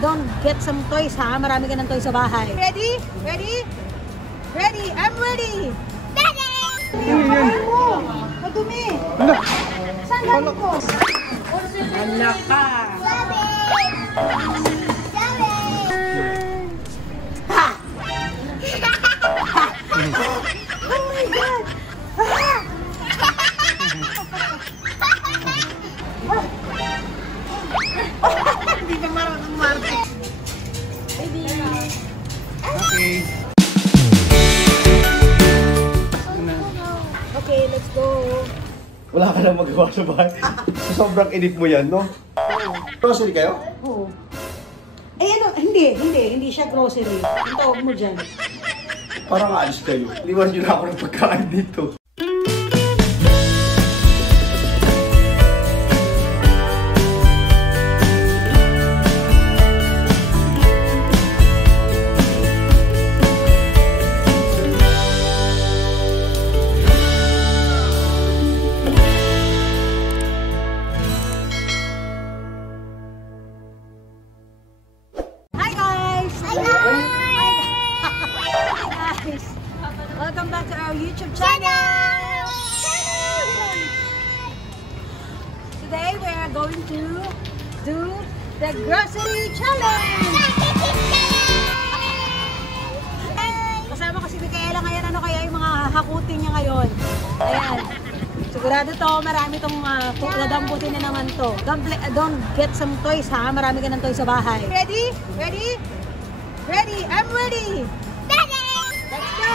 don't get some toys ha. Marami ka ng toys sa bahay. Ready? Ready? Ready? I'm ready! Daddy! Yun. Madumi! Hala! Saan galing ko? Hala ka! Daddy! Daddy! Ha! Oh my God! Ha! Hindi na marunong marte. Okay. Okay, let's go. Wala ka nang magawa sa bahay. Sobrang inip mo yan, no? Grocery kayo? Oo. Eh ano, hindi siya grocery. Ang tawag mo dyan. Parang aalis kayo. Liwan nyo na ako ng pagkain dito. Welcome back to our YouTube channel! Today we are going to do the grocery challenge! Kasama ko si Micaela ngayon, ano kaya yung mga hakutin niya ngayon? Ayan. Sigurado to, marami tong dadamputin na naman to. Don't get some toys ha, marami ka ng toys sa bahay. Ready? Ready? Ready? I'm ready! Daddy! Let's go!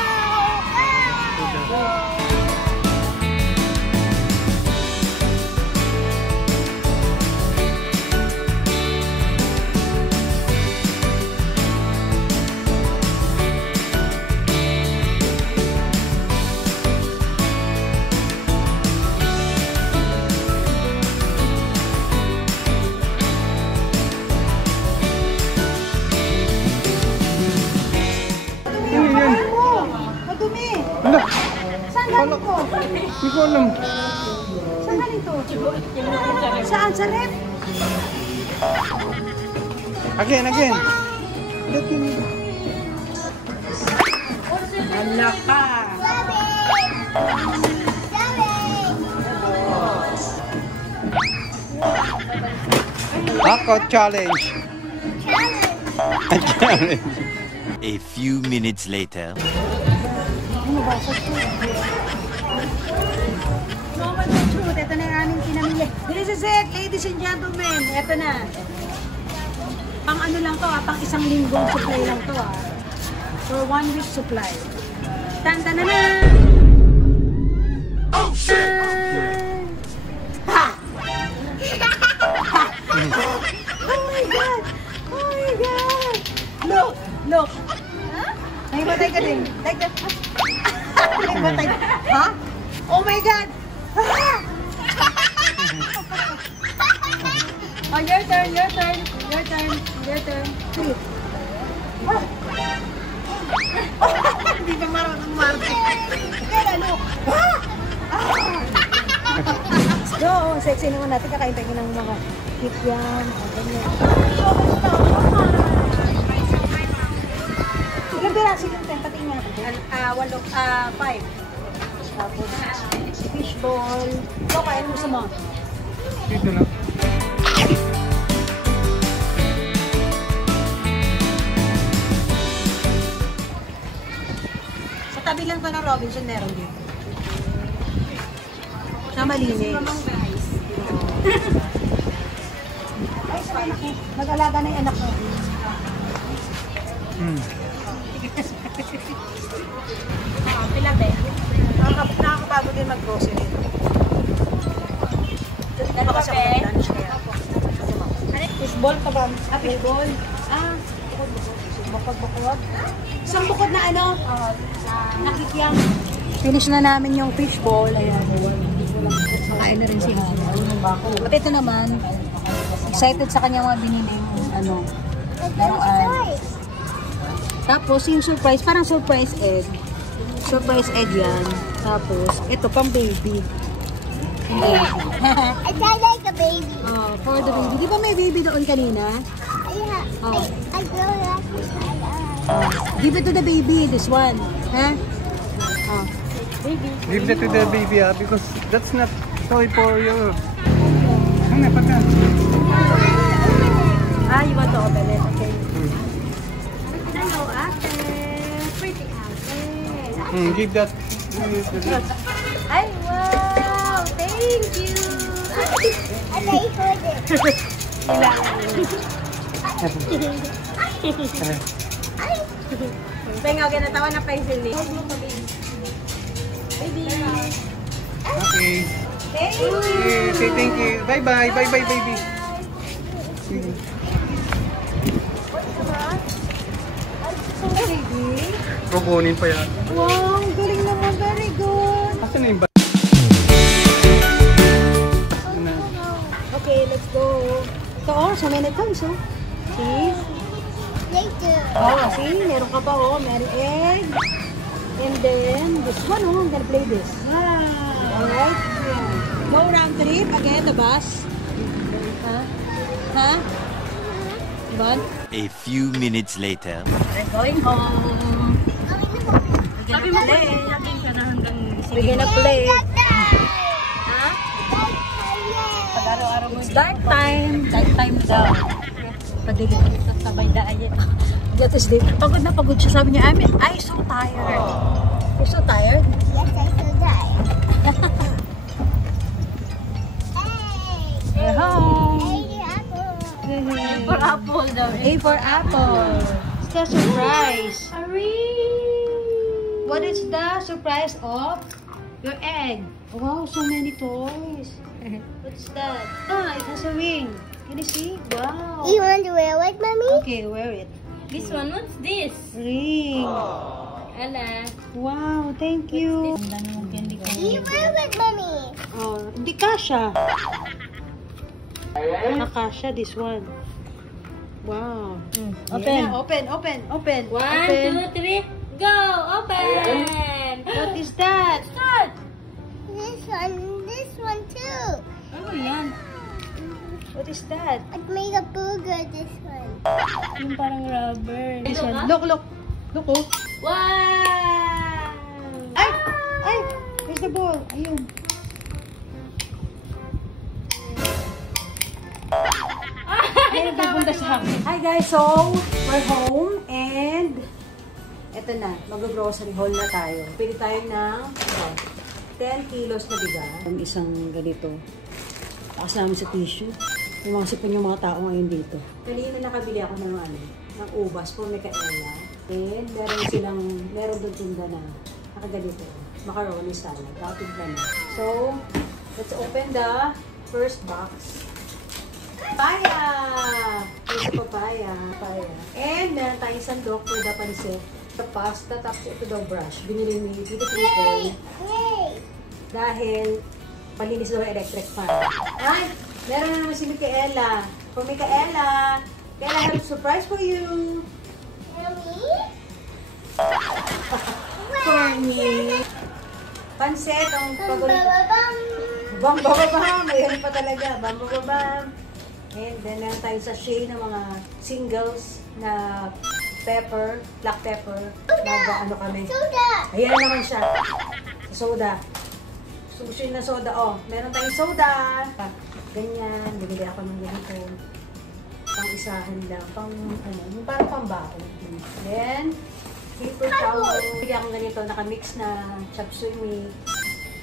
Madumi! Hala! Saan galing ko? Hindi ko alam. Saan galing to? Saan? Sa rep? Again. Hala ka! Daddy! Daddy! Ako challenge! Challenge! A few minutes later. Moment of truth. Ito na yung aming pinamili. This is it, ladies and gentlemen. Ito na. Pang ano lang to pang isang linggong supply lang to For 1 week supply. Tan-tan-na-na! Oh shit! Ha! Ha! Oh my God! Oh my God! Look! Huh? Naibatay ka din. Like that. Naibatay. Ha? Oh my God! Ha! Oh, your turn. Sige. Hindi na marunong marte. Kaya look. Let's go. Sexy naman natin. Kakaintay ng mga cake yan. Ilang piraso yung pati nga? 5. Tapos, fishball. Ito, kain mo sa mo. Dito na. Sa tabi lang pa ng Robinson, meron din. Na malinis. Ay, sa anak mo. Mag-alaga na yung anak mo. Nakakapagod din mag-grocery. Dalawa kasi ako lunch kaya. Fishball ka ba? Fishball. Bukod. Isang bukod na ano? Nakikiam. Finish na namin yung fishball. Ayan. Makain na rin sila. At ito naman, excited sa kanya mga binili yung tapos yung surprise, parang surprise egg. Surprise egg yan. Tapos, ito pang baby. I like a baby. For the baby. Di ba may baby doon kanina? Yeah. Oh. I don't like this one. Give it to the baby, this one. Huh? Oh. Baby. Give that to the baby because that's not toy for you. Ano, pagka? Ah, you want to open it? Okay. Hello, Ate. Pretty Ate. Give that. Ay, wow! Thank you! And I hold it. Penga, ginatawa na pencil ni. Baby. Okay. Thank you. Say thank you. Bye-bye. Bye-bye, baby. Baby. Kukunin pa yan. Wow, galing naman. Very good. Asan na yung bag? Ano? Okay, let's go. Ito, oh, so many toys, oh. See? Later. Oh, see? Meron ka pa, oh. Meron egg. And then, this one, oh. I'm gonna play this. Alright? Go round trip. Again, the bus. Huh? Huh? What? A few minutes later. We're going home. Sabi mo play. We're gonna play. Ha? Pag-araw-araw mo. It's dark time. Dark time na daw. Padilit sa sabay daayan. That is day. Pagod na pagod siya. Sabi niya, I'm so tired. You're so tired? Yes, I still die. We're home. Hey, apple. For apple daw. A for apple. It's the surprise. What is the surprise of your egg? Wow, so many toys. What's that? Ah, it has a ring. Can you see? Wow. You want to wear it, Mommy? Okay, wear it. This one, what's this? Ring. Ala. Wow, thank you. You wear it, Mommy. Oh, hindi kasha. Nakasha, this one. Wow. Open. Yeah, open. 1, 2, 3, go! Open! What is that? Start! This one too. Ano yan? What is that? I made a burger, this one. Yung parang rubber. This one. Look. Look, oh. Wow! Ay! Where's the ball? Ayun. Ayun, pupunta sa akin. Hi guys, so we're home and eto na, mag-grocery haul na tayo. Pili tayo ng 10 kilos na bigas. Ang isang ganito. Kasama sa tissue. Yung mga sipon yung mga tao ngayon dito. Kanina nakabili ako ng ng ubas po, may kaela. And meron doon tinda na nakaganito. Macaroni salad. Nakatimpla na. So, let's open the first box. Papaya! Here's papaya. And meron tayong sandok for the pansit. The pasta, tapos ito daw brush. Binili ni Tito Triple. Yay! Dahil palinis daw yung electric fan. Ay! Meron na naman si Micaela. For Micaela, I have a surprise for you. Mommy? For me. Pansit, ang paborito. Bam, Bam. Mayroon pa talaga. Bam. And then meron tayo sa shade ng mga singles na pepper, black pepper. Ano kami. Soda! Ayan naman siya. Soda. Sushi na soda. Oh, meron tayong soda. Ganyan. Bibili ako ng ganito. Pang-isahan lang. Yung parang pambaon. Then, paper towel. Bibili ako ganito. Nakamix na chop suey mix.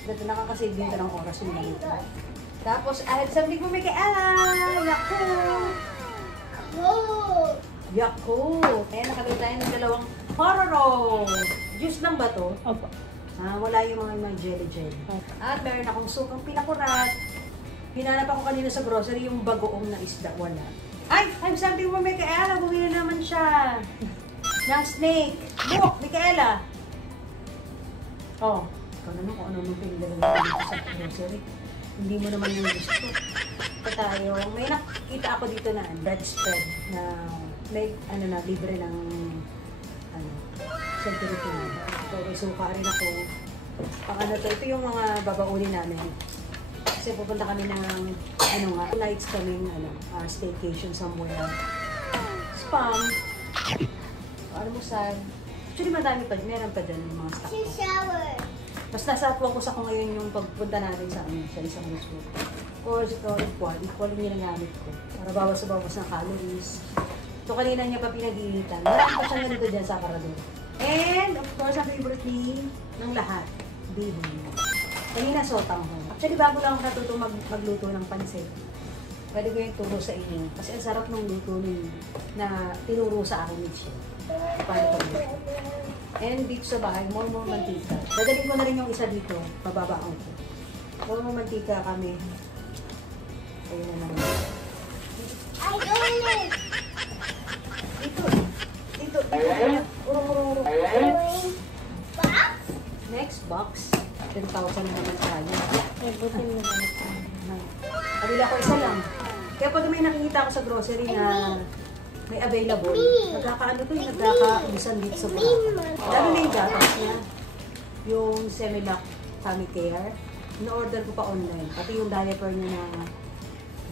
Dito nakakasave din ka ng oras yung ganito. Tapos, add something for Micaela. Yakult. Ayan, nakabili tayo ng dalawang Pororo. Juice lang ba to? Opo. Wala yung mga jelly. At meron akong sukang pinakurat. Hinanap ako kanina sa grocery yung bagoong na isda. Wala. Ay! I'm something for Micaela. Bumili naman siya. Ng snake. Look, Micaela. Oh. Ikaw naman kung ano nung pinilagay dito sa grocery. Hindi mo naman yung gusto. Ito tayo. May nakita ako dito na bread spread na may libre ng century. So, may suka rin ako. Ito yung mga babaunin namin. Kasi pupunta kami ng nights kaming staycation somewhere. So, spam. Almusal. Actually, madami pa. Meron pa dyan yung mga stock. To shower. Mas nasa focus ako ngayon yung pagpunta natin sa isang resort. Of course, ito, equal yung ginagamit ko. Para bawas-bawas ng calories. So, kanina niya pa pinag-iinitan. Marami pa siyang ganito dyan sa aparador. And, of course, ang favorite ng lahat, bihon. Kanina, sotang ho. Actually, bago lang ako natutong magluto ng pansit. Pwede ko yung turo sa inyo. Kasi ang sarap ng luto na tinuro sa akin ni Chef. Paano ko yun? And dito sa bahay, more mantika. Dadalhin ko na rin yung isa dito. Pababaon ko. More mantika kami. Ayun na naman. I don't know. Dito. Urong. Box? Next box. 10,000 na naman sa kanya. Butin mo naman. Kabila ko isa lang. Kaya pag may nakikita ako sa grocery na may available, nagkakaubusan dito sa Boracay. Lalo na yung gatas niya. Yung Semilac Family Care. In-order ko pa online. Pati yung diaper niya na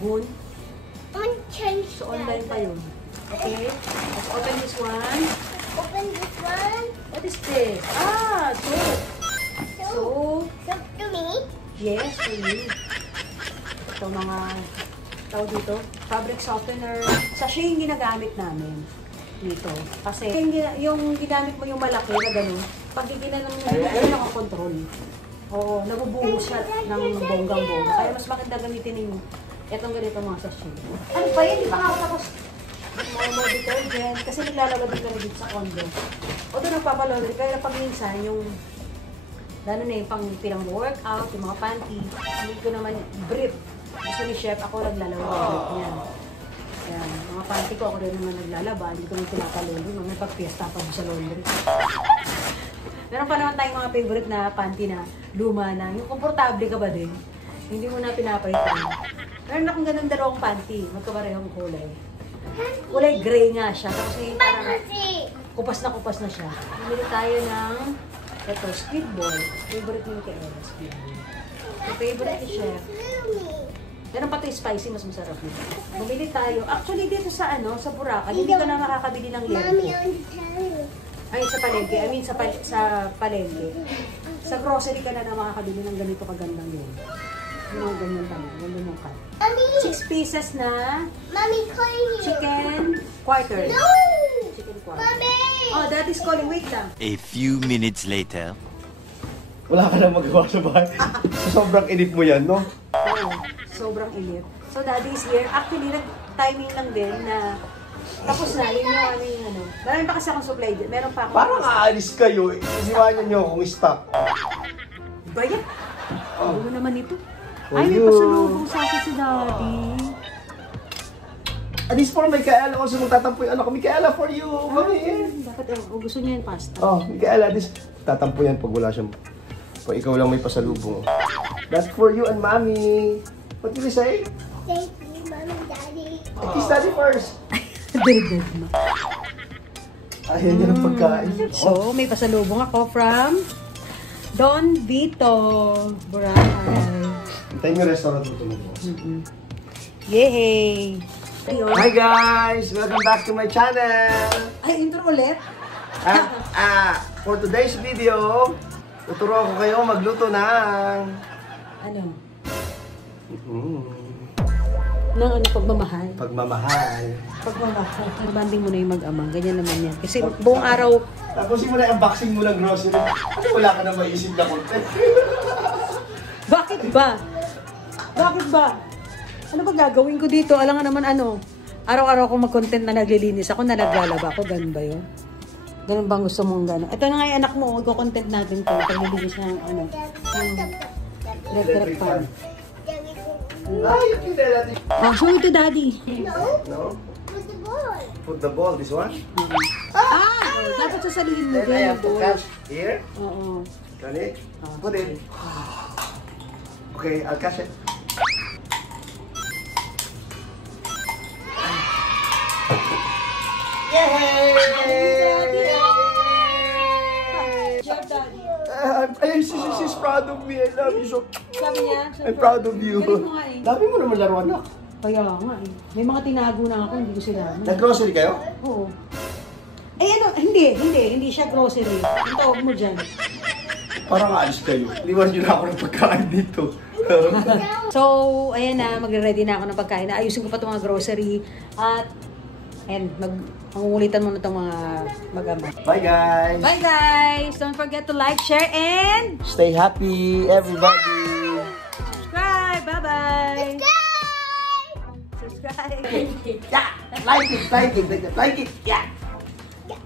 Boon. Change So online pa yun. Okay? Let's open this one. Open this one. What is this? Soap. Soap. So to me. Yes, for you. Ito mga tawag dito, fabric softener. Sachet yung ginagamit namin dito. Kasi yung ginamit mo yung malaki na gano'n, pag ginanon mo, hindi nakakontrol. Oo, nabubuhos siya ng bonggang-bongga. Kaya mas maganda gamitin ninyo itong ganito mga sachet. Ano pa yun? Di pa ako tapos more detergent. Kasi naglalagay din kami dito sa condo. O doon nagpapalaundry. Kaya pag minsan yung lalo na yung pang workout, yung mga panty, hindi ko naman brief. Gusto ni Chef, ako naglalaba niya. Yan, mga panty ko, ako rin naman naglalaba. Hindi ko naman pinapalolo. May pag-fiesta pa sa laundry. Meron pa naman tayong mga favorite na panty na luma na. Yung komportable ka ba din? Hindi mo na pinapalitan. Meron akong ganun dalawang panty. Magkabarehong kulay. Kulay gray nga siya. Tapos yung parang kupas na siya. Bumili tayo ng ito, squid ball. Favorite mo yung kay Ella, squid ball. Yung favorite ni Chef. Meron pa ito spicy, mas masarap yun. Bumili tayo. Actually, dito sa sa Boracay, hindi ka na makakabili ng lempo. Ay, sa palengke. I mean, sa palengke. Sa grocery ka na makakabili ng ganito kagandang yun. Yung mga ganyan tayo. Ganyan yung cut. 6 pieces na Mommy, calling you. chicken quarters. No! Chicken quarters. Mommy! Oh, that is calling. Wait lang. A few minutes later. Wala ka nang magawa sa bahay. So, sobrang inip mo yan, no? Oo, sobrang init. So, Daddy is here. Actually, nag-timing lang din na tapos na. Yun yung aming Marami pa kasi akong supply din. Meron pa akong... Parang aalis kayo. Isiwanan niyo akong stock. Ba yan? Ano mo naman ito? For Ay, may you. pasalubong sa akin si Daddy. At least for Micaela, kasi magtatampo yung anak ko. Micaela, for you, mami. Dapat, gusto niya yung pasta. Oh, Micaela, at least tatampo yan pag wala siyang... Pag ikaw lang may pasalubong. That's for you and mommy. What did you say? Thank you, Mommy, Daddy. Kiss daddy first. Dede mo. Ayan yan ang pagkain. So, may pasalubong ako from Don Vito, Boracay. Hintayin yung restaurant mo tumubo. Yay! Hi guys! Welcome back to my channel! Ay, intro ulit? For today's video, tuturuan ko kayo magluto ng... Ano? Ng pagmamahal. Pagmamahal. Pagmamahal. Banding mo na yung mag-amang. Ganyan naman yan. Kasi buong araw, Tapusin mo na yung unboxing mo ng grocery. Kasi wala ka na maisip na content. bakit ba? Bakit ba? Ano ba gagawin ko dito? Alam nga naman araw-araw ko mag-content na naglilinis ako, na naglalaba ako. Ganun ba yun? Ganun bang gusto mong gano'n? Ito na nga yung anak mo, mag-content natin ito. Paglilinis ng electric fan. Ayok yung natin. Oh, show it to Daddy. No? Put the ball. Put the ball, this one? Dapat sasalihin mo Then I have to din. catch here. Oo. Got it? Put it. Okay, I'll catch it. She's proud of me. I love you so. Sabi niya, I'm proud of you. Galing mo nga eh. Dami mo naman laro, anak. Kaya nga eh. May mga tinago na ako, hindi ko sila. Nag-grocery kayo? Oo. Eh ano, hindi siya grocery. Ang tawag mo dyan. Parang aalis kayo. Liwan nyo na ako ng pagkain dito. So, ayan na, magre-ready na ako ng pagkain. Ayusin ko pa itong mga grocery. At, ayan, mangungulitan muna itong mga mag-ama. Bye guys! Bye guys! Don't forget to like, share, and Stay happy, everybody! subscribe! Bye-bye! Subscribe! Yeah! Like it! Yeah! Yeah!